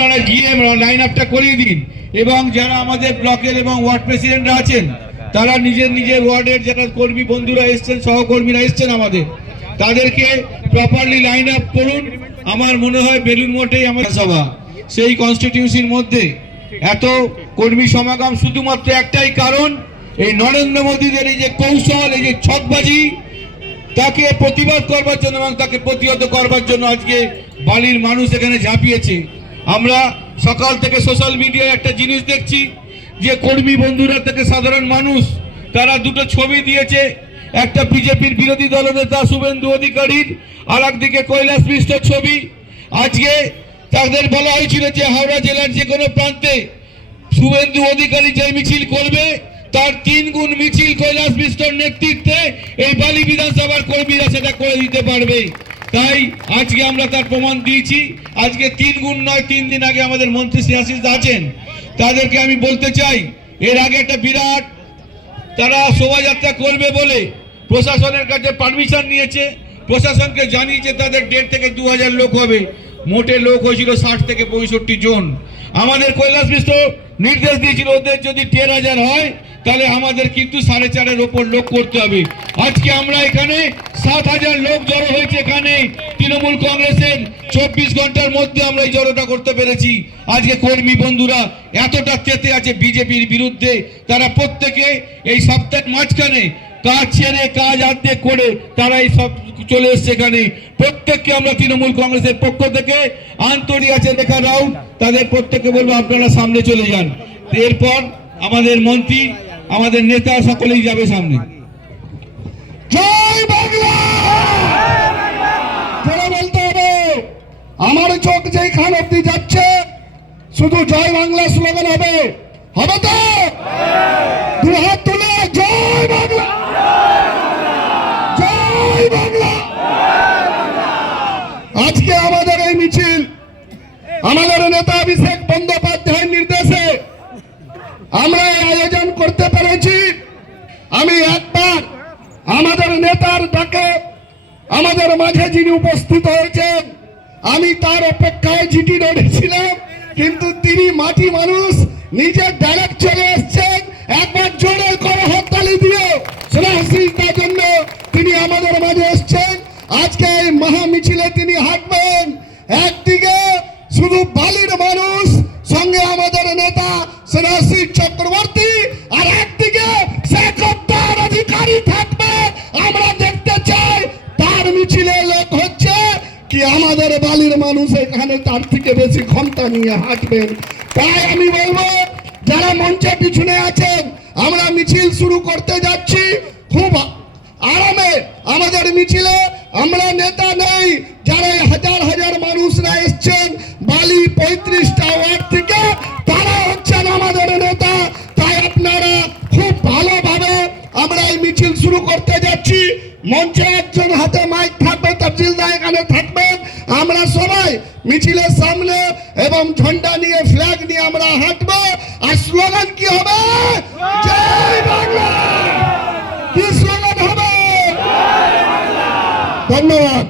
আপনারা গিয়ে লাইন আপটা করিয়ে দিন। এবং যারা আমাদের ব্লকের এবং ওয়ার্ড প্রেসিডেন্টরা আছেন তারা নিজের নিজের ওয়ার্ডের যারা কর্মী বন্ধুরা এসছেন, সহকর্মীরা এসছেন আমাদের, তাদেরকে প্রপারলি লাইন আপ করুন। আমার মনে হয় বেলুন মঠেই আমাদের সভা, সেই কনস্টিটিউশনের মধ্যে এত কর্মী সমাগম শুধুমাত্র একটাই কারণ, এই নরেন্দ্র মোদীদের এই যে কৌশল, এই যে ছকবাজি, তাকে প্রতিবাদ করবার জন্য এবং তাকে প্রতিহত করবার জন্য আজকে বালির মানুষ এখানে ঝাঁপিয়েছে। আমরা সকাল থেকে সোশ্যাল মিডিয়ায় একটা জিনিস দেখছি যে কর্মী বন্ধুরা থেকে সাধারণ মানুষ তারা দুটো ছবি দিয়েছে, একটা বিজেপির বিরোধী দলনেতা শুভেন্দু অধিকারীর, আর একদিকে কৈলাস মিশ্রের ছবি। আজকে তাদের বলা হয়েছিল যে হাওড়া জেলার যে কোনো প্রান্তে শুভেন্দু অধিকারী যে মিছিল করবে তার 3 গুণ মিছিল কৈলাস মিশ্রের নেতৃত্বে এই বালি বিধানসভার কর্মীরা সেটা করে দিতে পারবে। তাই আজকে আমরা তার প্রমাণ দিয়েছি। আজকে 3 গুণ নয়, 3 দিন আগে আমাদের মন্ত্রী শ্রেয়াশিস আছেন, তাদেরকে আমি বলতে চাই, এর আগে একটা বিরাট তারা শোভাযাত্রা করবে বলে প্রশাসনের কাছে পারমিশন নিয়েছে, প্রশাসনকে জানিয়েছে তাদের 1,500 থেকে 2,000 লোক হবে, মোটে লোক হয়েছিল 60 থেকে 65 জন। আমাদের কৈলাস মিশ্র নির্দেশ দিয়েছিল ওদের যদি 13,000 হয় তাহলে আমাদের কিন্তু 4.5-এর ওপর লোক করতে হবে। আজকে আমরা এখানে 7,000 লোক জড়ো হয়েছে। এখানে তৃণমূল কংগ্রেসের 24 ঘন্টার মধ্যে আমরা এই জড়োটা করতে পেরেছি। আজকে কর্মী বন্ধুরা এতটা চেতে আছে বিজেপির বিরুদ্ধে, তারা প্রত্যেকে এই সপ্তাহের মাঝখানে কাজ ছেড়ে কাজ আর্ধেক করে তারা এই সব চলে এসছে এখানে। প্রত্যেককে আমরা তৃণমূল কংগ্রেসের পক্ষ থেকে আন্তরিক আছে লেখা রাউন্ড, তাদের প্রত্যেককে বলবো আপনারা সামনে চলে যান। এরপর আমাদের মন্ত্রী, আমাদের নেতা সকলেই যাবে সামনে। জয় বাংলা, বলতে হবে। আমার চোখ যেখান অব্দি যাচ্ছে শুধু জয় বাংলা স্লোগান হবে, হবে তো? 2 হাত তুলে জয় বাংলা, জয় বাংলা। আজকে আমাদের এই মিছিল আমাদের নেতা অভিষেক বন্দ্যোপাধ্যায়ের নির্দেশে আমরা আয়োজন করতে পেরেছি। আমি একবার আমাদের নেতার ডাকে আমাদের মাঝে যিনি উপস্থিত হয়েছেন, আমি তার অপেক্ষায় জিটি রোডে ছিলাম, কিন্তু তিনি মাটি মানুষ, নিজে ডাইরেক্ট চলে এসছেন। একবার জোরে করে হাততালি দিয়ে শ্রেয়াশিসের জন্য তিনি আমাদের মাঝে এসছেন। আজকে এই মহা মিছিলে তিনি হাঁটবেন। একদিকে শুধু বালির মানুষ, সঙ্গে আমাদের নেতা শ্রেয়াশিস চক্রবর্তী, আর একদিকে শেখ আব্দুল অধিকারী থাকবে। আমরা দেখতে চাই তার মিছিলে লোক হচ্ছে কি আমাদের বালির মানুষ এখানে তার থেকে বেশি ক্ষমতা নিয়ে হাঁটবেন। তাই আমি বলবো যারা মঞ্চে পিছনে আছেন, আমরা মিছিল শুরু করতে যাচ্ছি খুব আরামে। আমাদের মিছিলে আমরা নেতা নেই, যারা হাজার হাজার মানুষরা এসছেন বালি 35টা ওয়ার্ড থেকে, তারা হচ্ছেন আমাদের নেতা। তাই আপনারা খুব ভালোভাবে আমরা এই মিছিল শুরু করতে যাচ্ছি। মঞ্চে একজন হাতে মাইক থাকবে, তফসিলদার এখানে থাকবেন। আমরা সবাই মিছিলের সামনে এবং ঝন্ডা নিয়ে, ফ্ল্যাগ নিয়ে আমরা হাঁটবো। আর স্লোগান কি হবে? জয় বাংলা। কি স্লোগান হবে? ধন্যবাদ।